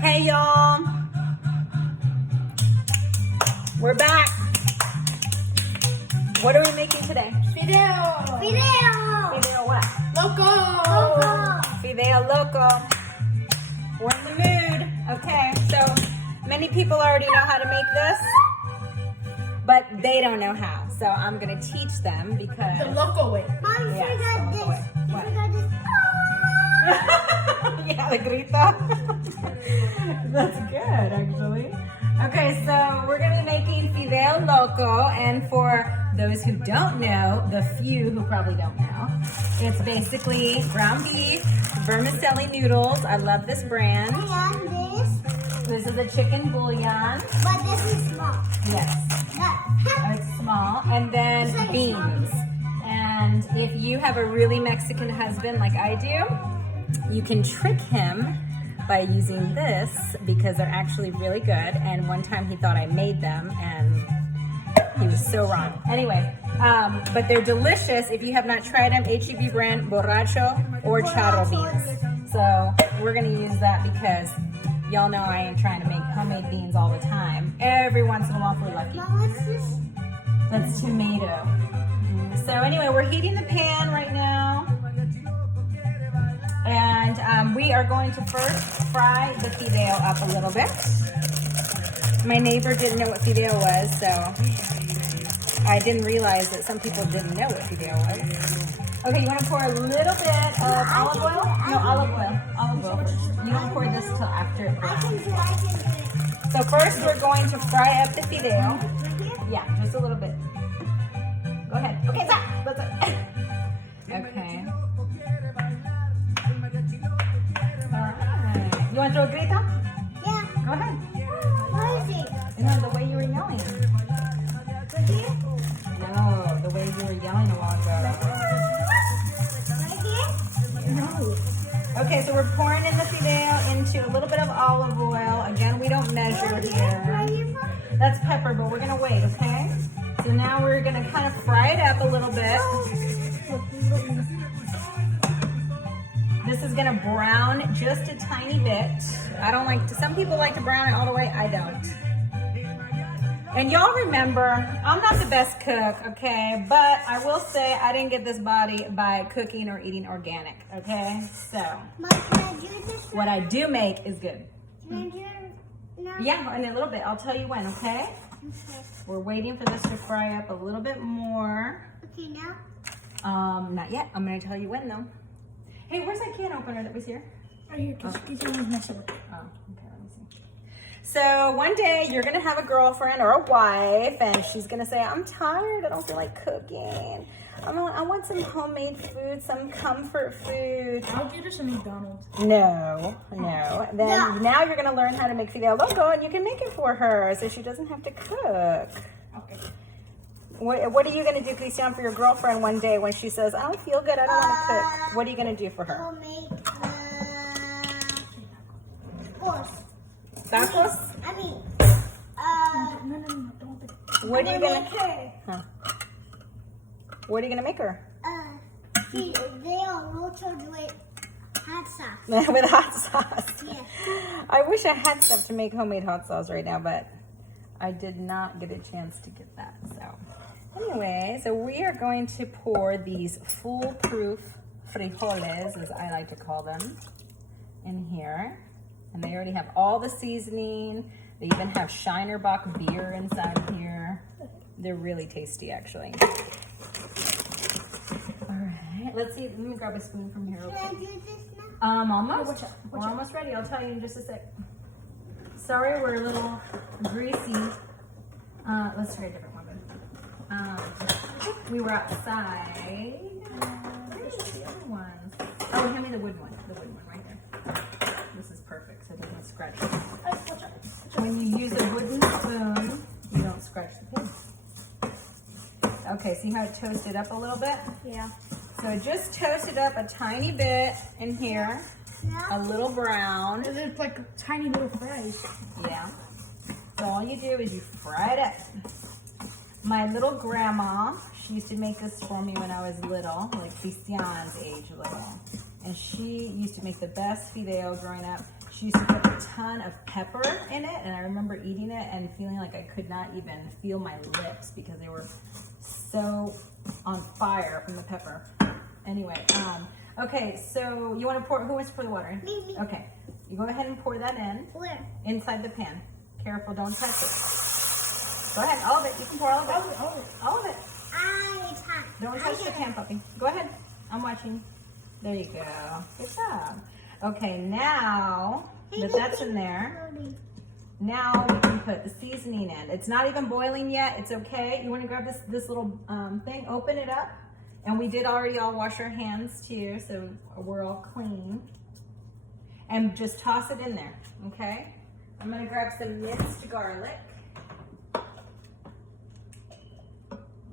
Hey y'all, we're back. What are we making today? Fideo Fideo what? Loco. Fideo Loco. We're in the mood. Okay, so many people already know how to make this, but they don't know how. So I'm gonna teach them because The loco way. Mom, Yes, forgot the this. way. You What? forgot this. yeah, the grito. That's good, actually. Okay, so we're gonna be making Fideo Loco, and for those who don't know, the few who probably don't know, it's basically ground beef, vermicelli noodles. I love this brand. And this, This is a chicken bouillon. but this is small. Yes, That. it's small. And then It's like beans. And if you have a really Mexican husband like I do, you can trick him by using this because they're actually really good. And one time he thought I made them and he was so wrong. Anyway, but they're delicious. If you have not tried them, HEB brand, borracho or charro beans. So we're gonna use that because y'all know I ain't trying to make homemade beans all the time. Every once in a while if we're lucky. Mom, what's this? That's tomato. So anyway, we're heating the pan right now. And we are going to first fry the fideo up a little bit. My neighbor didn't know what fideo was, so I didn't realize that some people didn't know what fideo was. Okay, you want to pour a little bit of olive oil? No, olive oil. Olive oil first. You don't pour this till after it I browns. can do it. So first we're going to fry up the fideo. Right here? Yeah, just a little bit. Go ahead. Okay, stop. That's it. Okay. Alright. You want to throw a grito? Yeah. Go ahead. Where is it? You know, the way you were yelling. Right here? No, the way you were yelling a while ago. Right here? No. Okay, so we're pouring in the fideo into a little bit of olive oil. Again, we don't measure Right here. here, Mom? That's pepper, but we're gonna wait, okay? So now we're gonna kind of fry it up a little bit. This is gonna brown just a tiny bit. I don't like to, some people like to brown it all the way, I don't. And y'all remember, I'm not the best cook, okay? But I will say I didn't get this body by cooking or eating organic, okay? So, Mom, can I do this? what I do make is good. Can I do it now? Yeah, in a little bit, I'll tell you when, okay? Okay. We're waiting for this to fry up a little bit more. Okay, now? Not yet. I'm gonna tell you when though. Hey, where's that can opener that was here? Right here, because you want to mess it up. Oh, okay, let me see. So one day you're gonna have a girlfriend or a wife and she's gonna say, I'm tired, I don't feel like cooking. I want some homemade food, some comfort food. I'll get us a McDonald's. No. Then No. now you're gonna learn how to make Fideo Loco and you can make it for her so she doesn't have to cook. Okay. What are you going to do, Christian, for your girlfriend one day when she says, I don't feel good, I don't want to cook? What are you going to do for her? I'll make course. Tacos? I mean, No, don't. What are you going make to... her. Huh. What are you going to make her? See, they are roasted with hot sauce. With hot sauce. Yeah. I wish I had stuff to make homemade hot sauce right now, but I did not get a chance to get that. So anyway, so we are going to pour these foolproof frijoles, as I like to call them, in here. And they already have all the seasoning. They even have Shinerbach beer inside here. They're really tasty, actually. All right, let's see. Let me grab a spoon from here real Can I quick. do this now? Almost. Watch out, We're watch out. almost ready. I'll tell you in just a sec. Sorry, we're a little greasy. Let's try a different one. We were outside. Where's the other ones? Oh, hand me the wood one. The wood one right there. This is perfect, so it doesn't scratch. Watch out. When you use a wooden spoon, you don't scratch the pig. Okay, see how it toasted up a little bit? Yeah. So it just toasted up a tiny bit in here. A little brown. It's like tiny little fries. Yeah. So all you do is you fry it up. My little grandma, she used to make this for me when I was little, like Christian's age little. And she used to make the best fideo growing up. she used to put a ton of pepper in it, and I remember eating it and feeling like I could not even feel my lips because they were so on fire from the pepper. Anyway, okay, so you want to pour, who wants to pour the water in? Me. Okay, you go ahead and pour that in. Where? Inside the pan. Careful, don't touch it. Go ahead, all of it. You can pour all of it. All of it. It's hot. Don't touch the pan, puppy. Go ahead. I'm watching. There you go. Good job. Okay, now that that's in there, now we can put the seasoning in. It's not even boiling yet. It's okay. You want to grab this little thing, open it up. And we did already all wash our hands too, so we're all clean. And just toss it in there, okay? I'm gonna grab some minced garlic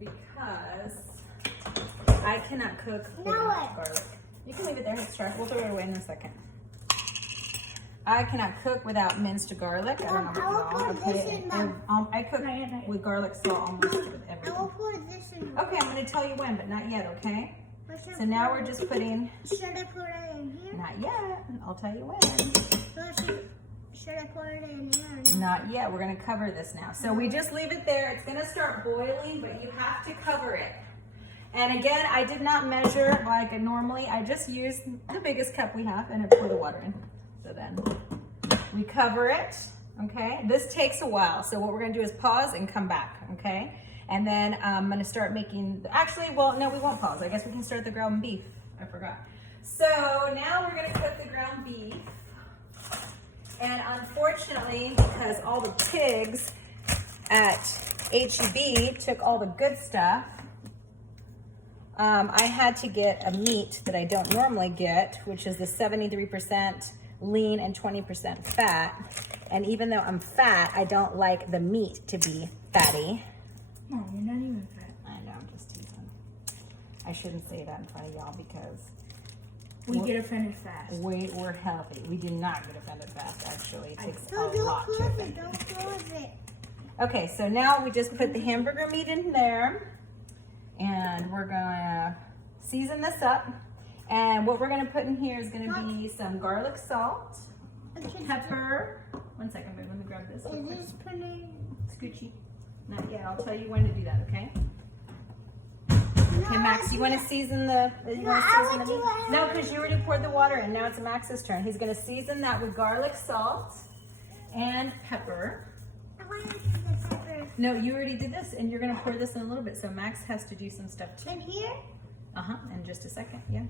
because I cannot cook without garlic. You can leave it there, it's sharp. We'll throw it away in a second. I cannot cook without minced garlic. I don't know about y'all. I put it in. I cook with garlic salt almost with everything. I will put this in. Okay, I'm going to tell you when, but not yet, okay? So now we're just putting... Should I put it in here? Not yet. I'll tell you when. Should I put it in here? Not yet. We're going to cover this now. So we just leave it there. It's going to start boiling, but you have to cover it. And again, I did not measure like normally. I just used the biggest cup we have and I pour the water in. So then we cover it, okay? This takes a while. So what we're going to do is pause and come back, okay? And then I'm going to start making, actually, well, no, we won't pause. I guess we can start the ground beef. I forgot. So now we're going to cook the ground beef. And unfortunately, because all the pigs at HEB took all the good stuff, I had to get a meat that I don't normally get, which is the 73% lean and 20% fat. And even though I'm fat, I don't like the meat to be fatty. No, you're not even fat. I know, I'm just teasing. I shouldn't say that in front of y'all because We get offended fast. we're healthy. We do not get offended fast, actually. It takes a Don't lot to close offend. it. Don't close it. Okay, so now we just put the hamburger meat in there. And we're gonna season this up. And what we're gonna put in here is gonna be some garlic salt, pepper. One second, babe, let me grab this. Is this putting? Scoochie. Not yet, I'll tell you when to do that, okay? Okay, Max, you wanna season the, meat? No, because you already poured the water in, now it's Max's turn. He's gonna season that with garlic salt and pepper. I want to do the pepper. No, you already did this, and you're gonna pour this in a little bit, so Max has to do some stuff too. In here? In just a second, yeah.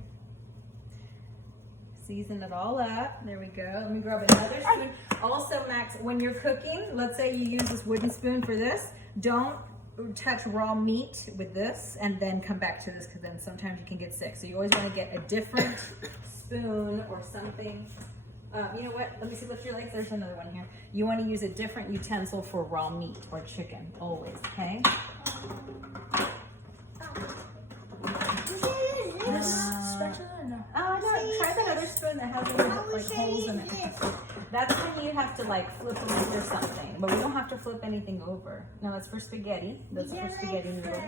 Season it all up. There we go. Let me grab another spoon. Also, Max, when you're cooking, let's say you use this wooden spoon for this, don't touch raw meat with this and then come back to this because then sometimes you can get sick. So you always want to get a different spoon or something. You know what? Let me see, lift your legs. There's another one here. You want to use a different utensil for raw meat or chicken, always, okay? Spatula or no? Oh, no, try that other spoon that has like holes in it. That's when you have to like flip it over something, but we don't have to flip anything over. No, it's for spaghetti. That's for spaghetti noodles.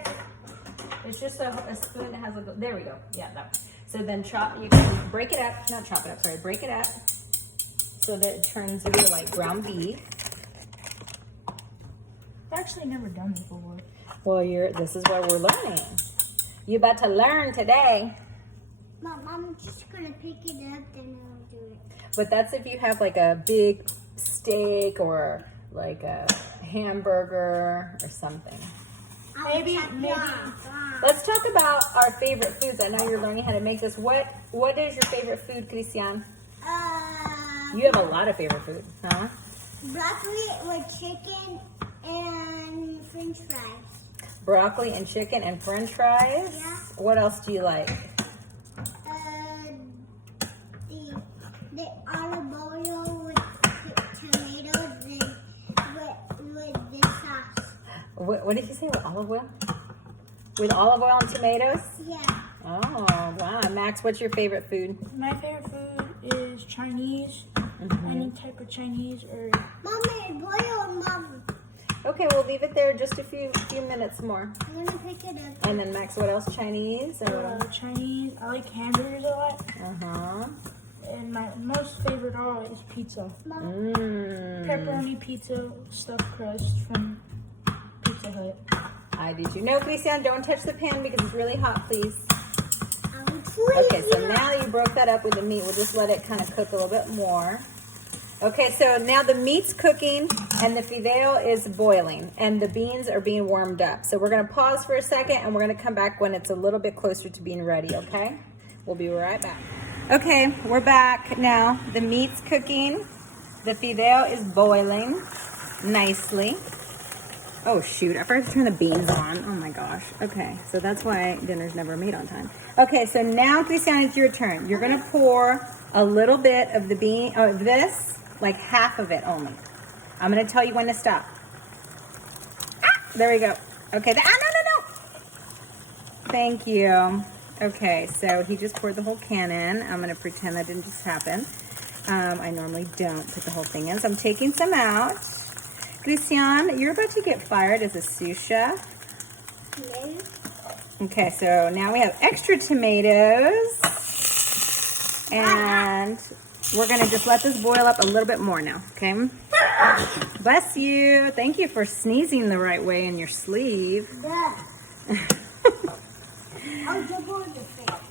It's just a spoon that has a, there we go. Yeah, that. So then you can break it up, not chop it up, sorry, break it up so that it turns into like ground beef. I've actually never done this before. Well, this is why we're learning. You about to learn today. Mom, I'm just gonna pick it up and I'll do it. But that's if you have like a big steak or like a hamburger or something. Maybe. Let's talk about our favorite foods. I know you're learning how to make this. What is your favorite food, Christian? You have a lot of favorite food, huh? Broccoli with chicken and French fries. Broccoli and chicken and French fries. Yeah. What else do you like? The olive oil with tomatoes and with this sauce. What did you say with olive oil? With olive oil and tomatoes? Yeah. Oh, wow. Max, what's your favorite food? My favorite food is Chinese. Any type of Chinese or... Mommy, boil, Mom. Okay, we'll leave it there just a few minutes more. I'm gonna pick it up. And then Max, what else? Chinese? Or Chinese. I like hamburgers a lot. uh-huh. And my most favorite all is pizza. Pepperoni pizza stuffed crust from Pizza Hut. I do too. No, Christian, don't touch the pan because it's really hot, please. Okay, Okay, so now you broke that up with the meat. We'll just let it kind of cook a little bit more. Okay, so now the meat's cooking and the fideo is boiling and the beans are being warmed up. So we're gonna pause for a second and we're gonna come back when it's a little bit closer to being ready, okay? We'll be right back. Okay, we're back now. The meat's cooking. The fideo is boiling nicely. Oh shoot, I forgot to turn the beans on. Oh my gosh. Okay, so that's why dinner's never made on time. Okay, so now, Christian, it's your turn. You're gonna pour a little bit of the this, like half of it only. I'm gonna tell you when to stop. Ah, there we go. Okay, no. Thank you. Okay, so he just poured the whole can in. I'm gonna pretend that didn't just happen. I normally don't put the whole thing in, so I'm taking some out. Christian, you're about to get fired as a sous chef. Okay, so now we have extra tomatoes. And we're gonna just let this boil up a little bit more now, okay? Bless you. Thank you for sneezing the right way in your sleeve.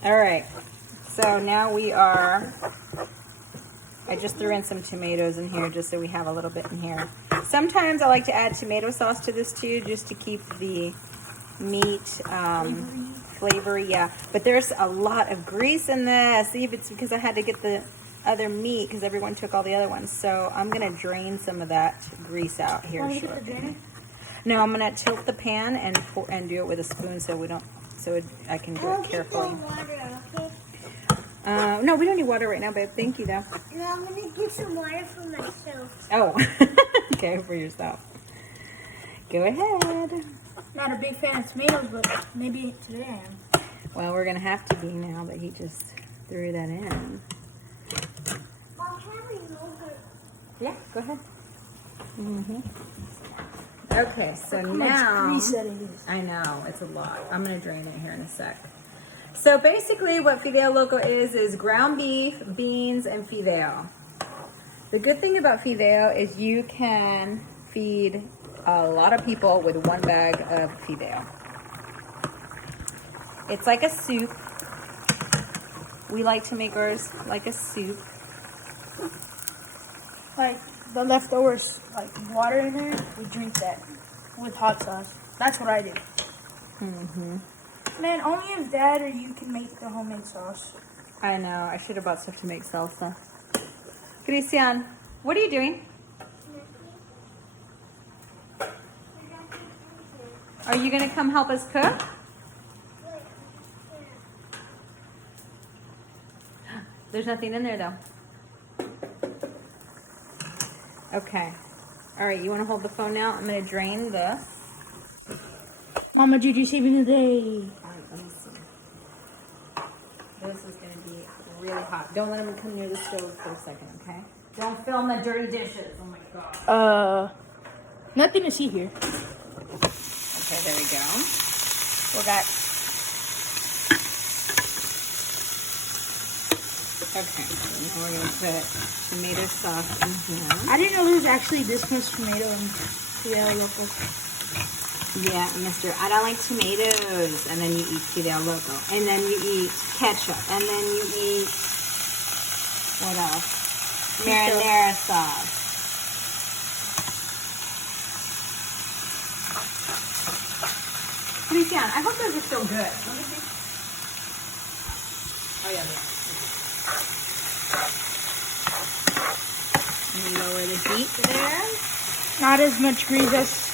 All right, so now I just threw in some tomatoes in here just so we have a little bit in here. Sometimes I like to add tomato sauce to this too, just to keep the meat flavory, yeah. But there's a lot of grease in this. See, it's because I had to get the other meat because everyone took all the other ones. So I'm gonna drain some of that grease out here shortly. No, I'm gonna tilt the pan and do it with a spoon so I can do it carefully. No, we don't need water right now, babe. Thank you, though. No, I'm going to get some water for myself. Oh, okay, for yourself. Go ahead. Not a big fan of tomatoes, but maybe today I am. Well, we're going to have to be now that he just threw that in. Mom, can I remove Yeah, go ahead. Okay, so Look how now... much grease that it is. I know, it's a lot. I'm going to drain it here in a sec. So basically what Fideo Loco is ground beef, beans, and fideo. The good thing about fideo is you can feed a lot of people with one bag of fideo. It's like a soup. We like to make ours like a soup. Like the leftovers, like water in there, we drink that with hot sauce. That's what I do. Man, only if Dad or you can make the homemade sauce. I know, I should have bought stuff to make salsa. Christian, what are you doing? Are you gonna come help us cook? There's nothing in there though. Okay. All right, you wanna hold the phone now? I'm gonna drain this. Mama Gigi saving the day. Let me see. This is going to be really hot. Don't let him come near the stove for a second, okay? Don't film the dirty dishes. Oh my god. Nothing to see here. Okay, there we go. We got. Okay, now we're going to put tomato sauce in here. I didn't know there was actually this much tomato in Fideo Loco. Yeah, mister, I don't like tomatoes. And then you eat Fideo Loco. And then you eat ketchup. And then you eat, what else? Marinara sauce. Christian, I hope those are still good. Let me see. Oh, yeah, they are. Lower the heat there. Not as much grease.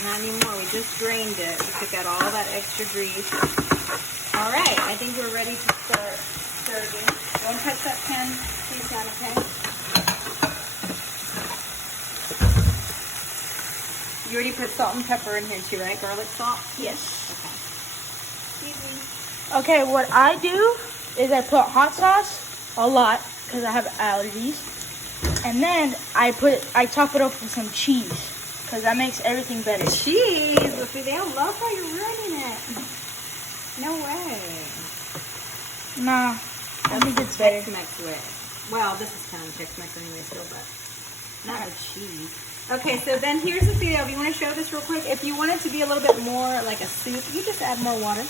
Not anymore. We just drained it. We took out all that extra grease. All right. I think we're ready to start serving. Don't touch that pan, please, Dad, okay? You already put salt and pepper in here too, right? Garlic salt? Yes. Okay. Okay, what I do is I put hot sauce a lot because I have allergies. And then I top it up with some cheese. Because that makes everything better. Cheese! But they don't love how you're ruining it. No way. Nah. I think it's better. Tex-Mex way. Well, this is kind of Tex-Mex anyway still, but not with cheese. Okay, so then here's the Fideo. If you want to show this real quick, if you want it to be a little bit more like a soup, you just add more water.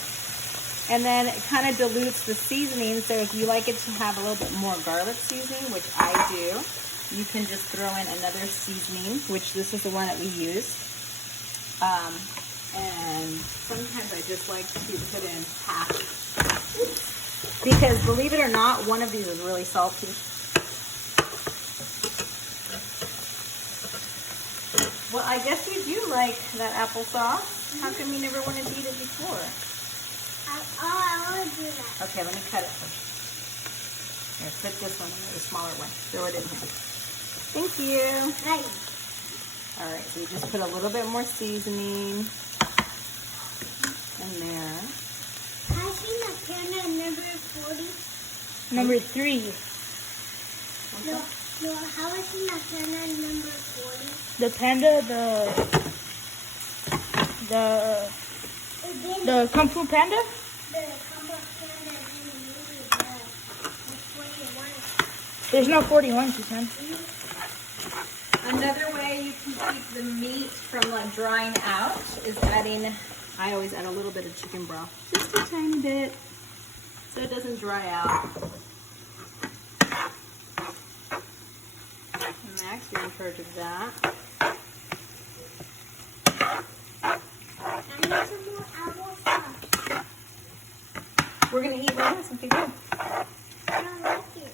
And then it kind of dilutes the seasoning. So if you like it to have a little bit more garlic seasoning, which I do, you can just throw in another seasoning, which this is the one that we use. And sometimes I just like to put in half. Because believe it or not, one of these is really salty. Well, I guess you do like that applesauce. How come you never wanted to eat it before? I want to do that. Okay, let me cut it first. Here, put this one in there, the smaller one. Throw it in here. Thank you. Right. All right, so you just put a little bit more seasoning in there. I seen the panda number 40. Number 3. No, how I seen the panda number 40. The panda, the Kung Fu Panda? The combo panda in the movie, the 41. There's no 41, Susan. Another way you can keep the meat from like drying out is adding, I always add a little bit of chicken broth, just a tiny bit, so it doesn't dry out. Max, you're in charge of that. I need some more applesauce. We're gonna eat right now some Fideo. I don't like it.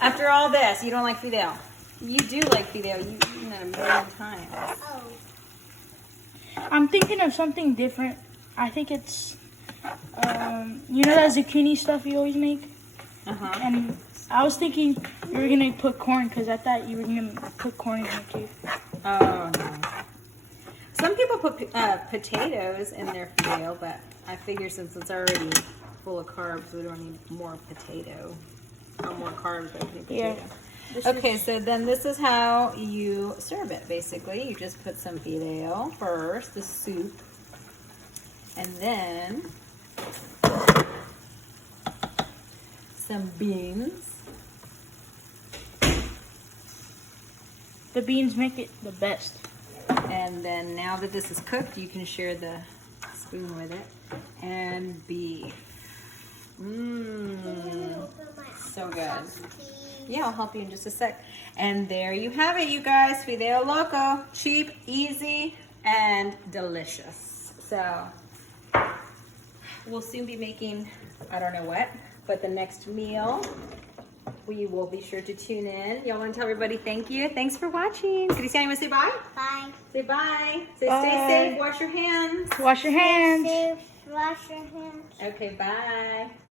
After all this, you don't like Fideo. You do like Fideo. You've eaten it a million times. Oh. I'm thinking of something different. I think it's, you know that zucchini stuff you always make? Uh-huh. And I was thinking you were going to put corn because I thought you were going to put corn in it too. Oh, no. Some people put potatoes in their Fideo, but I figure since it's already full of carbs, we don't need more potato. Or more carbs by putting potato. Yeah. Okay, so then this is how you serve it, basically. You just put some Fideo first, the soup, and then some beans. The beans make it the best. And then now that this is cooked, you can share the spoon with it. And beef. Mmm. So good. Yeah, I'll help you in just a sec. And there you have it, you guys. Fideo Loco. Cheap, easy, and delicious. So, we'll soon be making, I don't know what, but the next meal, we will be sure to tune in. Y'all want to tell everybody thank you? Thanks for watching. Cristian, you want to say bye? Bye. Say bye. Say Bye. stay safe. Wash your hands. Wash your hands. Safe. Wash your hands. Okay, bye.